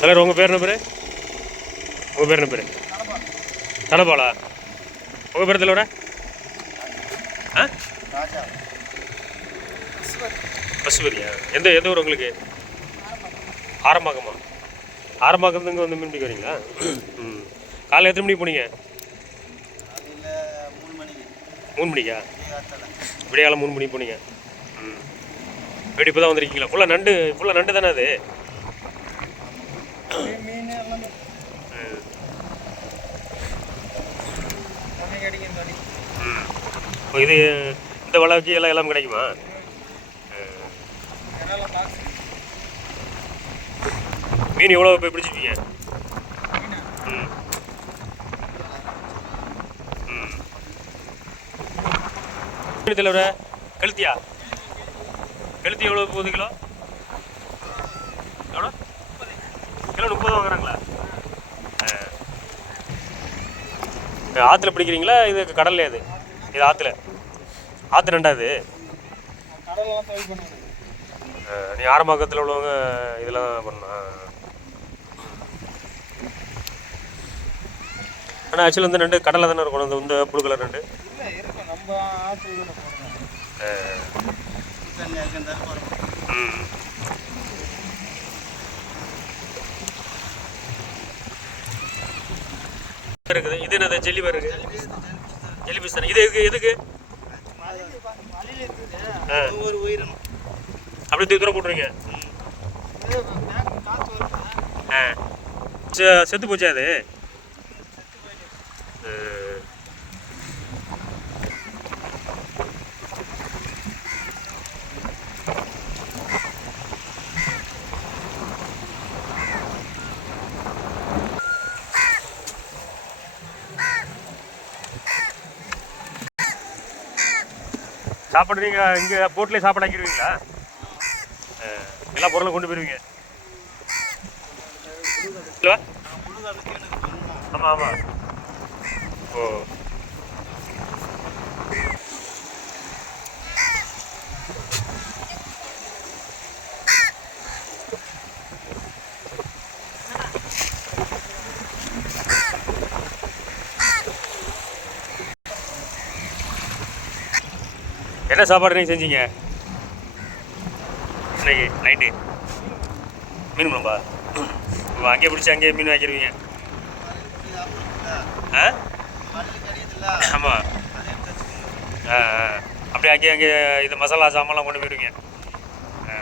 தலைவர் உங்கள் பேர் என்ன பேர்? உங்கள் பேர் என்ன பேர்? உங்கள் பேர் தலைவரா? ஆ? பசுபதியா? எந்த எந்த ஊர் உங்களுக்கு? ஆரம்பாக்கமா? இங்கே வந்து மீன் பிடிக்க வரீங்களா? ம். காலையில் எத்தனை மணிக்கு போனீங்க? மூணு மணிக்கு? மூணு மணிக்கா காத்தால காலம் மூணு மணிக்கு போனீங்க. ம். வெடிப்பு இப்போ தான் வந்திருக்கீங்களா? ஃபுல்லாக நண்டு ஃபுல்லாக நண்டு தானே அது மீன் எல்லாமே ம் எல்லாமே கிடைக்கும் தோனி ம் இப்போ இது இந்த வளர்ச்சி எல்லாம் எல்லாம் கிடைக்குமா? மீன் எவ்வளோ போய் பிடிச்சிருப்பீங்க ம். ம். தலைவர கழுத்தியா கழுத்தி எவ்வளோ போகுது கிலோ? எவ்வளோ? கிலோ முப்பது வாங்குறாங்களா? ஆற்றுல பிடிக்கிறீங்களா? இது கடல்ல இது இது ஆற்றுல ஆற்று ரெண்டாவது. நீ ஆரம்பாக்கத்தில் உள்ளவங்க இதெல்லாம் பண்ணா ஆனால் ஆக்சுவலி வந்து நண்டு கடலில் தானே இருக்கணும் இந்த இந்த ப்ளூ கலர் இருக்கும் போடுறோம் ம் இருக்குது. இது என்னது? ஜெல்லி பேர் இருக்கு இது எதுக்கு எதுக்கு? மலையில் உயிரினம் அப்படியே தூக்கி தூரம் போட்டுருங்க ஆ. செ- செத்து போச்சா அது ஆ. சாப்பாடு நீங்கள் இங்கே போட்லேயே சாப்பாடு ஆக்கிடுவீங்களா எல்லா பொருளும் கொண்டு போயிருவீங்க. ஆமாம் ஆமாம் ஓ. என்ன சாப்பாடு நீங்கள் செஞ்சீங்க? இன்னைக்கு நைட்டு மீன் குழம்பா? இப்போ அங்கேயே பிடிச்சி அங்கேயே மீன் வாங்கிடுவீங்க ஆ? ஆமாம் ஆ ஆ. அப்படியே அங்கேயே அங்கேயே இது மசாலா சாமான்லாம் கொண்டு போயிடுவீங்க ஆ.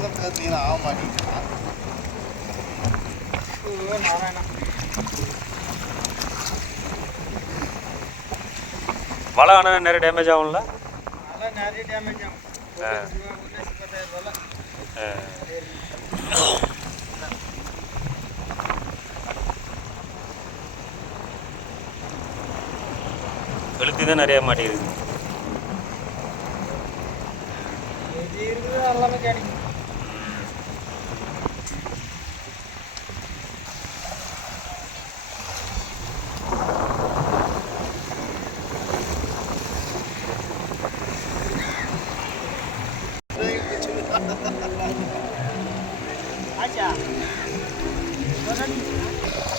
ஆவான்னு பேசுறீங்களா ஆக மாட்டேங்குது. வலை ஆனால் நிறைய டேமேஜ் ஆகும்ல? நிறைய டேமேஜ் ஆகும். கழுத்து தான் நிறைய மாட்டேங்குது இது இருக்குது எல்லாமே கிடைக்கும் 자, 我하 는.